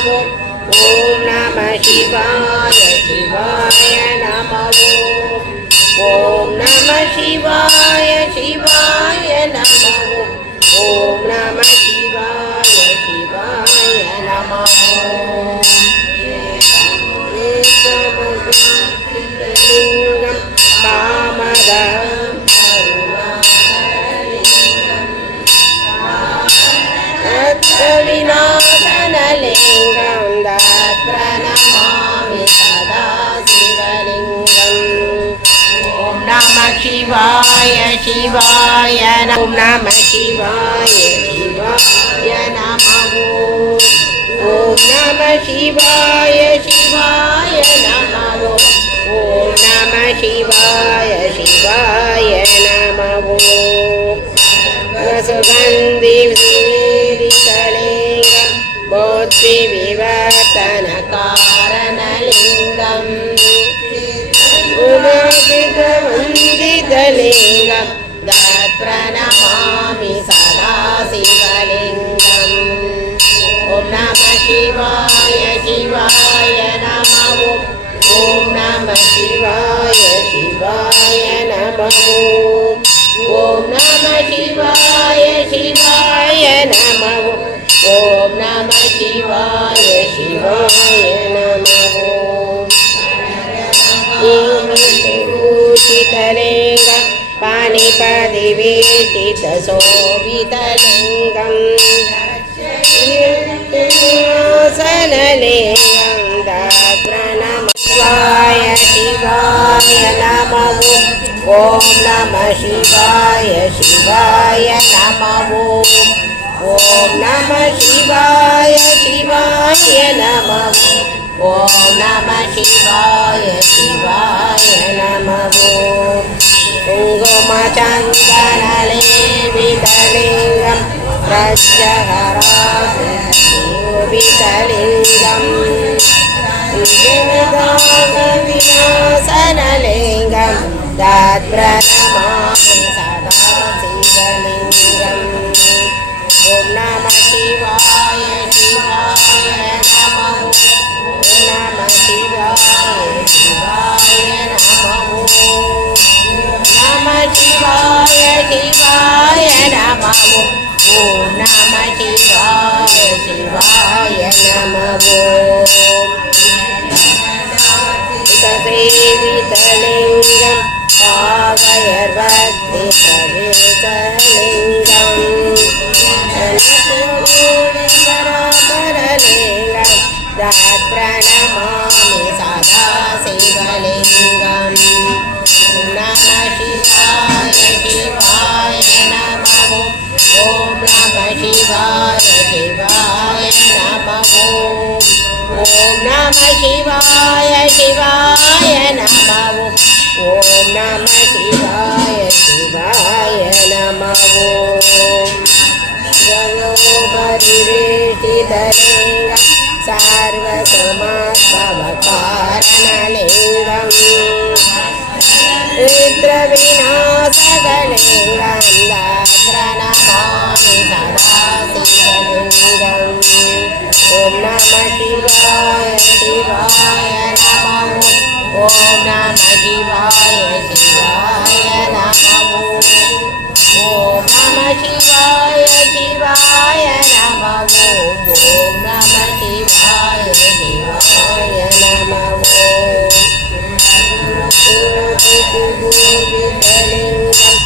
ओम नमः शिवाय शिवाय नमः ओम नमः शिवाय शिवाय नमः ओम नमः शिवाय शिवाय नमः लिंगम कामदं विनाशनलिंगं प्रणमामि सदा शिवलिंगम् ओम नमः शिवाय शिवाय ओम नमः शिवाय शिवाय नमः ओम नमः शिवाय शिवाय नमः ओम नमः शिवाय शिवाय नमः सुगंधि विवेदितलिंगं बोधि विवर्तन कारणलिंगं गुणविदवन्दितलिंगं प्रणमामि सदा शिवलिंगम् ओम नमः शिवाय शिवाय नमः ओम नमः शिवाय शिवाय नमः ओम नमः शिवाय शिवाय नमः ओम नमः शिवाय शिवाय नमः विभूषितलिंगं पाणिपदिवेशितशोभितलिंगं आसनलिंगं प्रणमामि शिवाय नमः ओम नमः शिवाय शिवाय नमः ओम नमः शिवाय शिवाय नमः ओम नमः शिवाय शिवाय नमः कुङ्कुमचन्दनलेपितलिंगं प्रत्यहराशोभितलिंगं विनाशनलिंगं प्रणमामि सदा शिवलिंगम् ओम नमः शिवाय शिवाय नमः ओम नमः शिवाय शिवाय नमः नमः शिवाय शिवाय नमः ओम नमः शिवाय शिवाय नमः सेवितलिंगं पावयर्भक्तिप्रवेशलिंगं परापरलिंगं प्रणमामि सदा शिवलिंगम् ओम नमः शिवाय शिवाय नमः ओम नमः शिवाय शिवाय नमः ओम नमः शिवाय शिवाय नमः ओम नमः शिवाय शिवाय नमः गयोपरिवेशितलिंगं सर्वसमात्मकारणलिंगं रुद्रविनाशकलिंगं प्रणमामि सदा शिवलिंगम् ओम नमः शिवाय शिवाय नमः ओम नमः शिवाय शिवाय नमः ओम नमः शिवाय शिवाय नमः ओम नमः शिवाय शिवाय नमः विभूषितलिंगं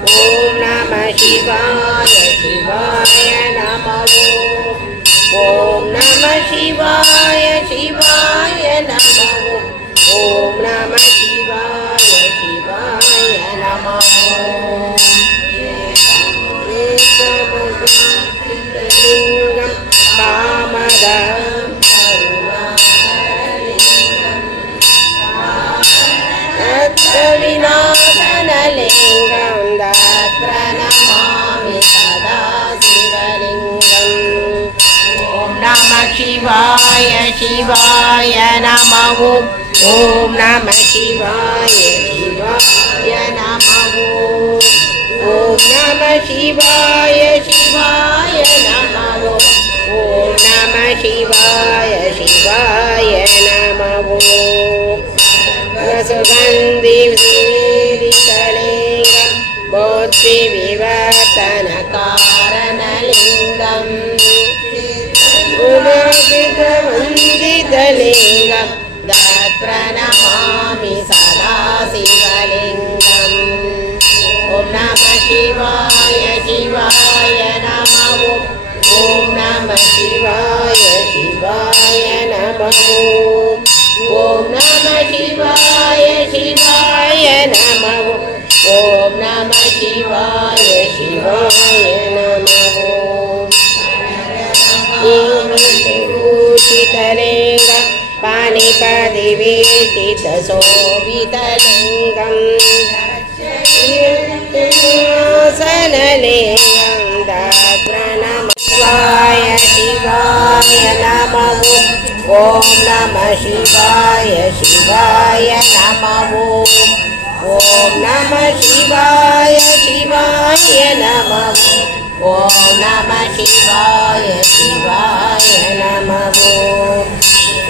ॐ नमः शिवाय शिवाय नमः ॐ नमः शिवाय शिवाय नमः ॐ नमः शिवाय शिवाय नमः लिङ्गं कामदं विनाशनलिङ्गं प्रणमामि सदा शिवलिङ्गम् ॐ नमः शिवाय शिवाय नमः ॐ नमः शिवाय शिवाय नमः ॐ नमः शिवाय शिवाय नमः ॐ नमः शिवाय शिवाय नमः सुगन्धिविवेदितलिङ्गं बोधिविवर्तनकारणलिङ्गम् उदगितवन्दितलिङ्गं तत्प्रणमामि सदा शिवलिङ्गम् ॐ नमः शिवाय शिवाय नमः ॐ नमः शिवाय शिवाय नमः ॐ नमः शिवाय शिवाय नमः ॐ नमः शिवाय शिवाय नमः भूषितलिङ्गं पाणिपदिवेशितशोभितलिङ्गम् आसनलिङ्गं प्रणमामि शिवाय नमः ॐ नमः शिवाय शिवाय नमः ॐ नमः शिवाय शिवाय नमः ॐ नमः शिवाय शिवाय नमः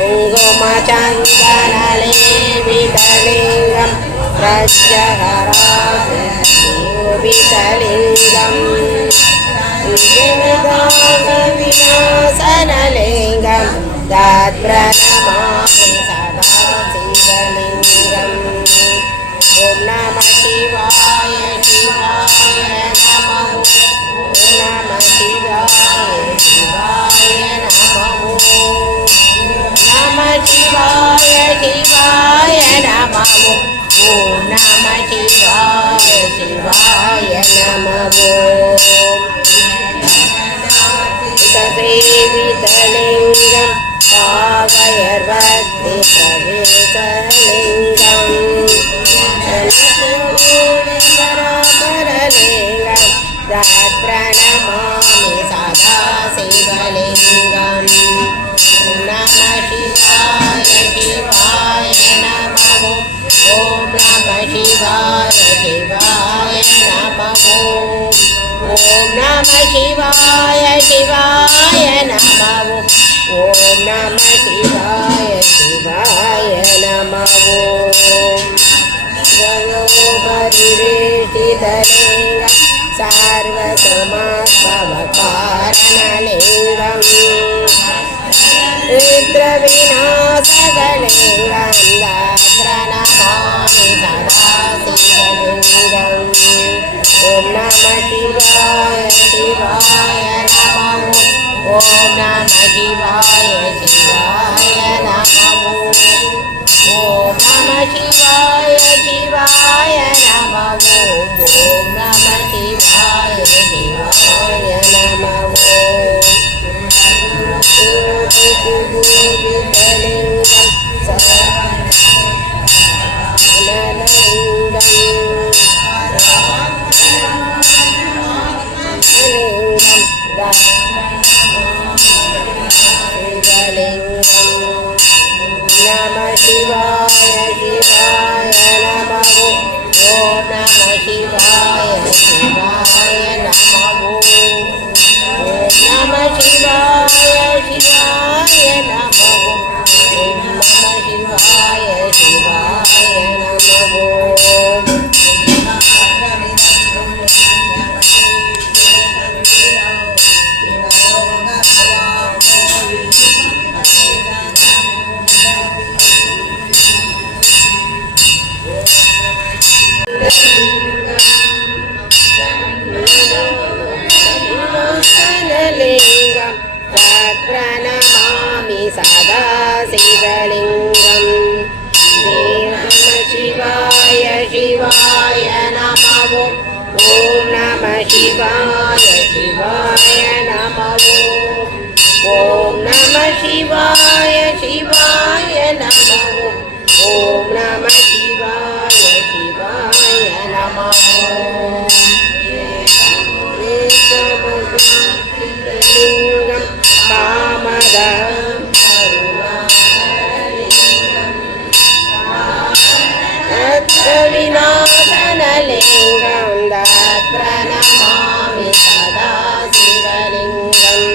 कुङ्कुमचन्दनलेपितलिङ्गं प्रत्यहराशोभितलिङ्गं विनाशनलिङ्गं तत्प्रणमामि सदा शिवलिङ्गम् ॐ नमः शिवाय शिवाय नमः ॐ नमः शिवाय शिवाय नमः नमः शिवाय शिवाय नमः ॐ नमः शिवाय शिवाय नमः सेवितलिङ्गं पावयर्वक्तिप्रवेशलिङ्गम् परलिङ्गं तत्प्रणमामि सदा शिवलिङ्गम् नमः शिवाय शिवाय नमः ॐ नमः शिवाय शिवाय नमः ॐ नमः शिवाय शिवाय नमः ॐ नमः शिवाय शिवाय नमः परिवेशितलिङ्गं सर्वसमात्मकारणलिङ्गम् रुद्रविनाशकलिङ्गं प्रणमामि सदा शिवलिङ्गम् ॐ नमः शिवाय शिवाय नमः ॐ नमः शिवाय शिवाय नमः ॐ नमः शिवाय शिवाय नमः ॐ नमः शिवाय शिवाय नमः गोवितलिङ्गं नमः शिवाय शिवाय नमः ॐ नमः शिवाय नमः शिवाय शिवाय नमः ॐ नमः शिवाय शिवाय नमः ॐ नमः शिवाय शिवाय नमः लिङ्गं कामदं विनाशनलिङ्गं प्रणमामि सदा शिवलिङ्गम्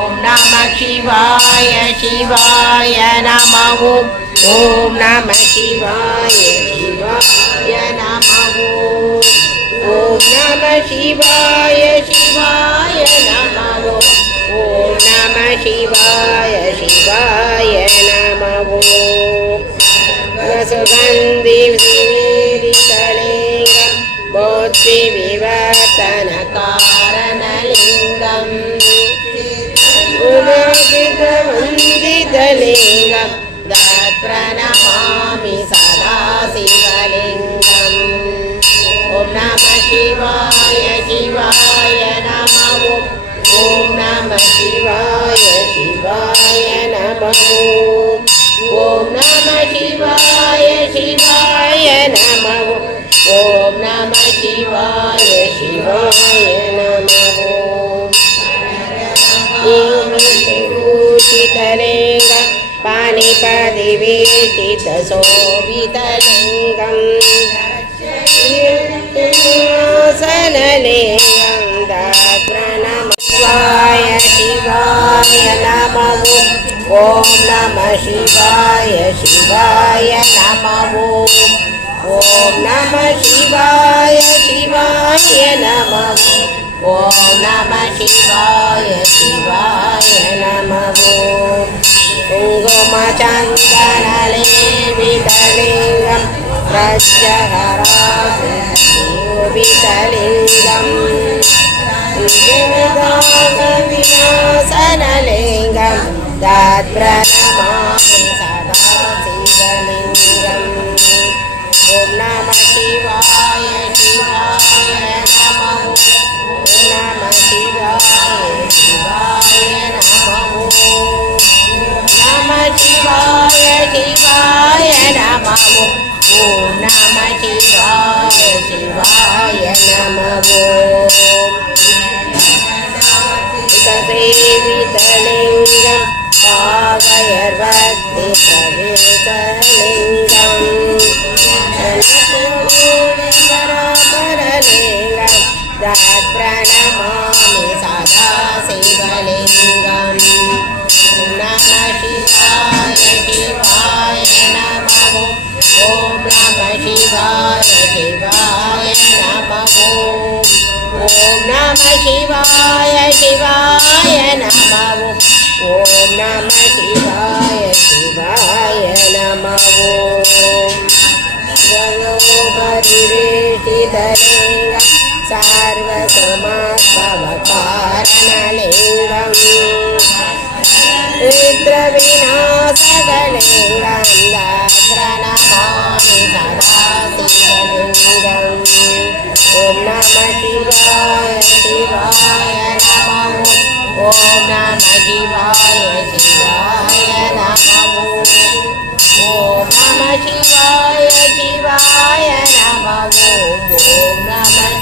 ॐ नमः शिवाय शिवाय नमः ॐ नमः शिवाय शिवाय नमः ॐ नमः शिवाय शिवाय नमः ॐ नमः शिवाय शिवाय नमः सुगन्धिविवेदितलिङ्गं बोधिविवर्तनकारणलिङ्गम् गुणविदवन्दितलिङ्गं तत्प्रणमामि सदा शिवलिङ्गम् ॐ नमः शिवाय शिवाय नमः ॐ नमः शिवाय शिवाय नमः ॐ नमः शिवाय शिवाय नमः ॐ नमः शिवाय शिवाय नमः विभूषितलिङ्गं पाणिपदिवेशितशोभितलिङ्गम् सिंहासनलिङ्गं तत्प्रणमामि शिवाय नमः ॐ नमः शिवाय शिवाय नमः ॐ नमः शिवाय शिवाय नमः ॐ नमः शिवाय शिवाय नमः कुङ्कुमचन्दनलेपितलिङ्गं प्रत्यहराशोभितलिङ्गम् विनाशनलिङ्गं तत्प्रणमामि सदा शिवलिङ्गम् ॐ नमः शिवाय शिवाय नमः ॐ नमः शिवाय शिवाय नमः नमः शिवाय शिवाय नमः ॐ नमः शिवाय शिवाय नमः सेवितलिङ्गं पावयर्भक्तिप्रवेशलिङ्गम् शनकोटिपरापरलिङ्गं तत्प्रणमामि सदा शिवलिङ्गम् नमः शिवाय शिवाय नमः ॐ नमः शिवाय शिवाय नमः ॐ नमः शिवाय शिवाय नमः ॐ नमः शिवाय शिवाय नमः परिवेशितलिङ्गं सर्वसमात्मकारणलिङ्गम् रुद्रविनाशकलिङ्गं तत्प्रणमामि सदा शिवलिङ्गम् ॐ नमः शिवाय शिवाय नमः ॐ नमः शिवाय शिवाय नमः ॐ नमः शिवाय शिवाय नमः ॐ नमः